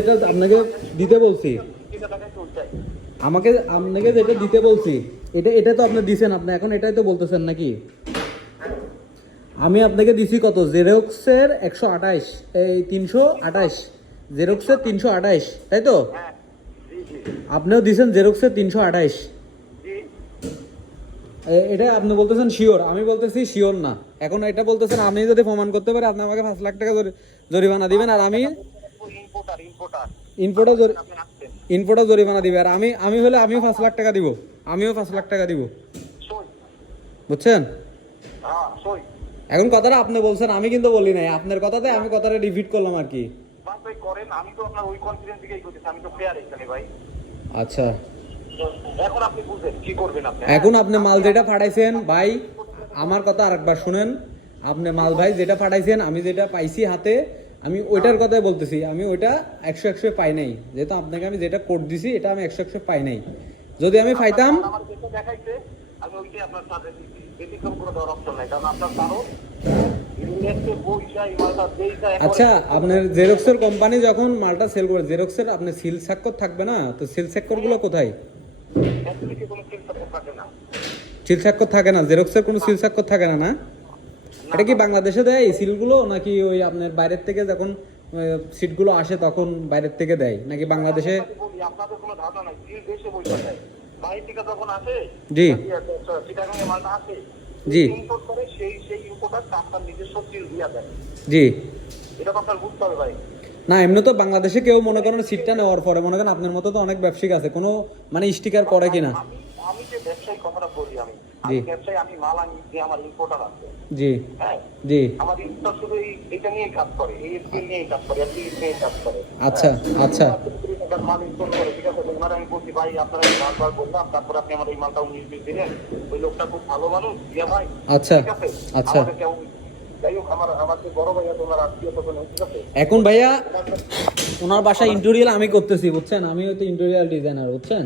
এটা আপনাকে দিতে বলছি, আপনাকে যেটা দিতে বলছি এটা তো আপনি দিছেন, আপনি এখন এটাই তো বলতেছেন নাকি? আমি আপনাকে দিছি কত, জেরক্সের 128, এই 328, জেরক্সের 328, তাই তো? আপনিও দিছেন জেরক্সের 328। এটা আপনি বলতেছেন শিওর, আমি বলতেছি শিওর না। এখন এটা বলতেছেন আমি যদি প্রমাণ করতে পারি আপনি আমাকে 5 লাখ টাকা জরিমানা দিবেন, আর আমি ইনপোর্টার জরিমানা দিবে, আর আমি হলে আমিও 5 লাখ টাকা দিব, আমিও 5 লাখ টাকা দিব, বুঝছেন? এখন কথাটা আপনি বলছেন, আমি কিন্তু বলি নাই, আপনার কথাতে আমি কথাটা রিপিট করলাম আর কি। আচ্ছা, এখন আপনি মাল যেটা পাঠাইছেন ভাই, আমার কথা আরেকবার শুনেন। আপনি মাল ভাই যেটা পাঠাইছেন, আমি যেটা পাইছি হাতে, আমি ওইটার কথাই বলতেছি। আমি ওইটা 100 পাই নাই, যেহেতু আপনাকে আমি যেটা কোড দিছি এটা আমি 100 পাই নাই। যদি আমি পাইতাম, আচ্ছা আপনার জেরক্সের কোম্পানি যখন মালটা সেল করে, জেরক্সের আপনি সিল স্বাক্ষর থাকবে না, তো সিল স্বাক্ষর গুলো কোথায়? সিল স্বাক্ষর থাকে না, জেরক্সের কোনো সিল স্বাক্ষর থাকে না, না? এটা কি বাংলাদেশে দেয় এই সিলগুলো, নাকি ওই আপনার বাইরের থেকে যখন সিটগুলো আসে তখন বাইরের থেকে দেয়, নাকি বাংলাদেশে? জি জি জি, না এমনি তো বাংলাদেশে কেউ মনে করেন সিটটা নেওয়ার পরে মনে করেন আপনার মতো তো অনেক ব্যবসায়িক আছে, কোনো মানে স্টিকার করে কিনা? জি জি জি, আচ্ছা আচ্ছা আচ্ছা আচ্ছা। এখন ভাইয়া ওনার বাসায় ইন্টেরিয়াল আমি করতেছি, বুঝছেন? আমি হয়তো ইন্টেরিয়াল ডিজাইনার, বুঝছেন?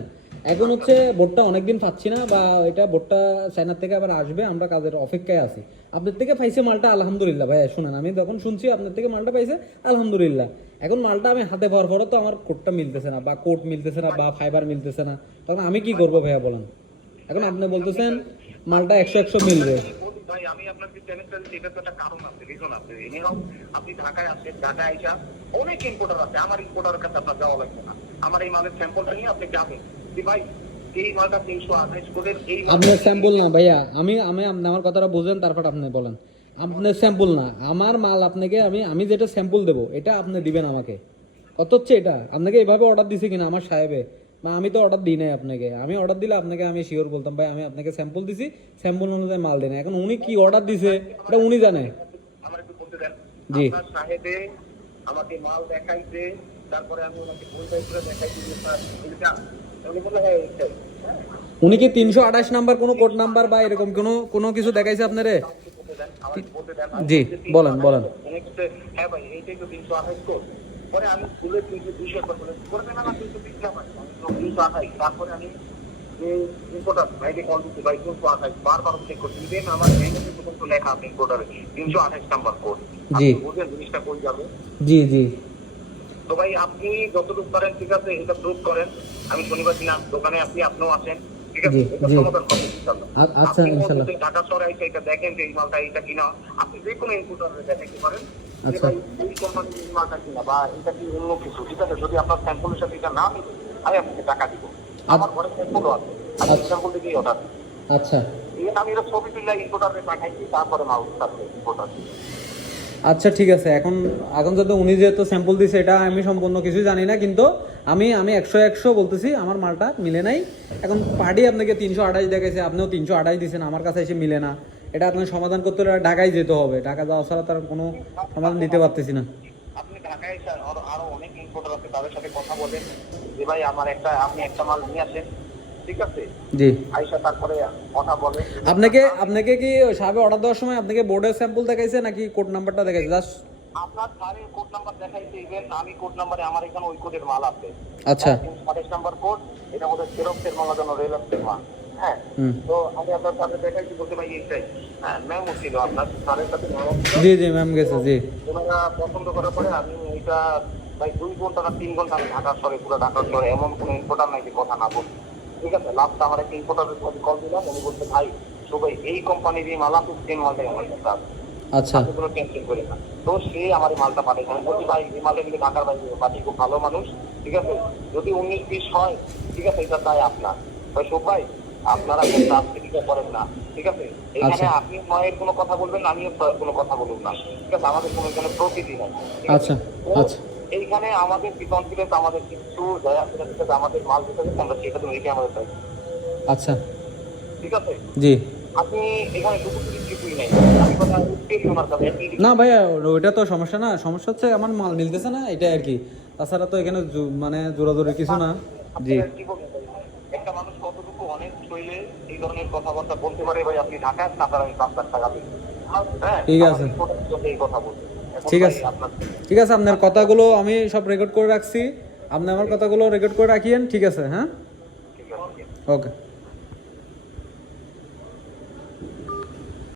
এখন হচ্ছে বোর্ডটা অনেকদিন পাচ্ছি না, বা এটা বোর্ডটা চায়না থেকে আবার আসবে, আমরা কাজের অপেক্ষায় আছি। আপনার থেকে পাইছে মালটা আলহামদুলিল্লাহ ভাইয়া, শুনেন আমি যখন শুনছি আপনার থেকে মালটা পাইছে আলহামদুলিল্লাহ, এখন মালটা আমি হাতে পাওয়ার পরে তো আমার কোডটা মিলতেছে না, বা কোড মিলতেছে না, বা ফাইবার মিলতেছে না, তখন আমি কি করবো ভাইয়া বলেন? এখন আপনি বলতেছেন মালটা 100 মিলবে। আমি আপনাকে চ্যালেঞ্জ করছি, এটা তো একটা কারণ আছে, রিজন আছে। এনিহাও আপনি ঢাকায় আছেন, ঢাকায় আইসা অনেক ইম্পোর্টার আছে, আমার ইম্পোর্টারের কাছে আপনার যাওয়া লাগবে না। আমার এই মালের স্যাম্পলটা নিয়ে আপনি যাবেন যে ভাই এই মালটা 328 কোডের, এই আপনার স্যাম্পল না ভাইয়া, আমি আমি আমার কথাটা বুঝেন, তারপর আপনি বলেন। আপনার স্যাম্পল না, আমার মাল আপনাকে আমি যেটা স্যাম্পল দেবো এটা আপনি দিবেন আমাকে। কত হচ্ছে এটা? আপনাকে এভাবে অর্ডার দিছে কিনা আমার সাহেবে, বা আমি তো অর্ডার দিই নাই আপনাকে। আমি অর্ডার দিলে আপনাকে আমি শিওর বলতাম ভাই আমি আপনাকে স্যাম্পল দিছি, স্যাম্পল অনুযায়ী মাল দেন। এখন উনি কি অর্ডার দিছে এটা উনি জানে। আমার একটু বলতে দেন। জি, আপনার সাহেবে আমাকে মাল দেখাইছে, তারপরে আমি ওনাকে পরিচয় করে দেখাইছি যে স্যার এটা, উনি বলল হ্যাঁ এইটাই। উনি কি 328 নাম্বার কোনো কোড নাম্বার বা এরকম কোনো কিছু দেখাইছে আপনারে? জি বলেন বলেন। হ্যাঁ ভাই এইটাই তো 328 কোড। পরে আমি ভুলে 200 করে দেন, আমার 320 না ভাই 328। তারপরে আমি যে ইম্পোর্টার ভাইকে কল দিচ্ছি, ভাই 328 বারবার চেক করছি, দেন আমার ব্যাংকে পর্যন্ত লেখা আছে ইম্পোর্টারে 328 নাম্বার কোড। জি বুঝেন জিনিসটা কই যাবে? জি জি, তো ভাই আপনি যতটুকু পারেন ঠিক আছে, এটা প্রুভ করেন। আমি শনিবার দিন দোকানে আপনি আপনিও আসেন, ঠিক আছে? এটা সমাধান করবেন ইনশাআল্লাহ। আচ্ছা ইনশাআল্লাহ। ঢাকা শহরে এসে এটা দেখেন যে এই মালটা এটা কিনা, আপনি যে কোনো ইম্পোর্টারে দেখাইতে পারেন যে ভাই এই কোম্পানির এই মালটা কিনা, বা এটা কি অন্য কিছু, ঠিক আছে? যদি আপনার স্যাম্পলের সাথে এটা না মিলে আমি আপনাকে টাকা দিব। আমার ঘরে স্যাম্পলও আছে, আমি স্যাম্পল থেকেই অর্ডার দিই। আচ্ছা আমি এটা ছবি তুলে ইম্পোর্টারে পাঠাইছি, তারপরে মাল সাথে ইম্পোর্টার। আচ্ছা ঠিক আছে। এখন এখন যদি উনি যেহেতু স্যাম্পল দিছে এটা আমি সম্পূর্ণ কিছু জানি না, কিন্তু আমি 100 বলতেছি আমার মালটা মিলে নাই। এখন পার্টি আপনাকে 328 দেখাইছে, আপনিও 328 দিচ্ছেন, আমার কাছে এসে মিলে না। এটা আপনার সমাধান করতে হলে ঢাকায় যেতে হবে, ঢাকা যাওয়া ছাড়া তার কোনো সমাধান দিতে পারতেছি না। আপনি ঢাকায় আরো অনেক ইম্পোর্টার আছে, তাদের সাথে কথা বলেন যে ভাই আমার আপনি একটা মাল নিয়ে আসেন, ঠিক আছে? জি, আইসা তারপরে কথা বলে। আপনাকে কি সাহেব অর্ডার দেওয়ার সময় আপনাকে বোর্ডের স্যাম্পল দেখাইছে নাকি কোড নাম্বারটা দেখাইছে? জাস্ট আপনার স্যারের কোড নাম্বার দেখাইছে, ইভেন আমি কোড নাম্বারে, আমার এখানে ওই কোডের মাল আছে। আচ্ছা 28 নাম্বার কোড, এটা আমাদের জেরক্সের মাল, জন্য রেলক্সের মাল। হ্যাঁ, তো আমি আপনার সাথে দেখাইছি, বলতে ভাই এইটাই। হ্যাঁ, ম্যাম ছিল আপনার স্যারের সাথে, জি জি ম্যাম গেছে। জি, ওনারা পছন্দ করার পরে আমি এটা ভাই 2 ঘন্টা না 3 ঘন্টা আমি ঢাকার শহরে, পুরো ঢাকার শহরে এমন কোনো ইম্পোর্টার নাই যে কথা না বলছি। ঠিক আছে, লাস্ট আমার একটা ইম্পোর্টারের কল দিলাম, উনি বলছে ভাই সবাই এই কোম্পানির এই মাল আছে, সেম মালটাই আমার কাছে আছে, আচ্ছা আপনি কোনো টেনশন করেন না। তো সে আমার এই মালটা পাঠাইছে, আমি বলছি ভাই এই মালটা কিন্তু ঢাকার বাইরে পাঠি, খুব ভালো মানুষ, ঠিক আছে, যদি 19-20 হয় ঠিক আছে, এটা তাই আপনার। ভাই সবাই আপনারা কিন্তু আজকে করেন না, ঠিক আছে, এখানে আচ্ছা। আপনি মায়ের কোনো কথা বলবেন না, আমিও কোনো কথা বলুন না, ঠিক আছে, আমাদের কোনো এখানে প্রকৃতি নাই, ঠিক আছে? আচ্ছা তো আচ্ছা এইখানে আমাদের কি কনফিডেন্স, আমাদের কিছু যায় আসে না, ঠিক আছে, আমাদের মাল যেটা আছে আমরা সেটা তো রেখে আমাদের চাই, আচ্ছা ঠিক আছে। জি। আপনি এখানে লুকোচুরি কিছুই নাই, আমি কথা উঠতেই ওনার কাছে না ভাইয়া ওইটা তো সমস্যা না, সমস্যা হচ্ছে আমার মাল মিলতেছে না, এটা আর কি। তাছাড়া তো এখানে মানে জোরাজোরি কিছু না। জি আপনারা কি বলবেন ভাই? একটা মানুষ কতটুকু অনেক শৈলে এই ধরনের কথাবার্তা বলতে পারে ভাই, আপনি ঢাকায় আপনার আমি 5 লাখ টাকা দিই, হ্যাঁ ঠিক আছে। আমার ছোট ছোট এই কথা বলবেন, এখন ঠিক ভাই আছে আপনার ঠিক আছে, আপনার কথাগুলো আমি সব রেকর্ড করে রাখছি, আপনি আমার কথাগুলো রেকর্ড করে রাখিয়েন, ঠিক আছে হ্যাঁ। ঠিক আছে। ওকে।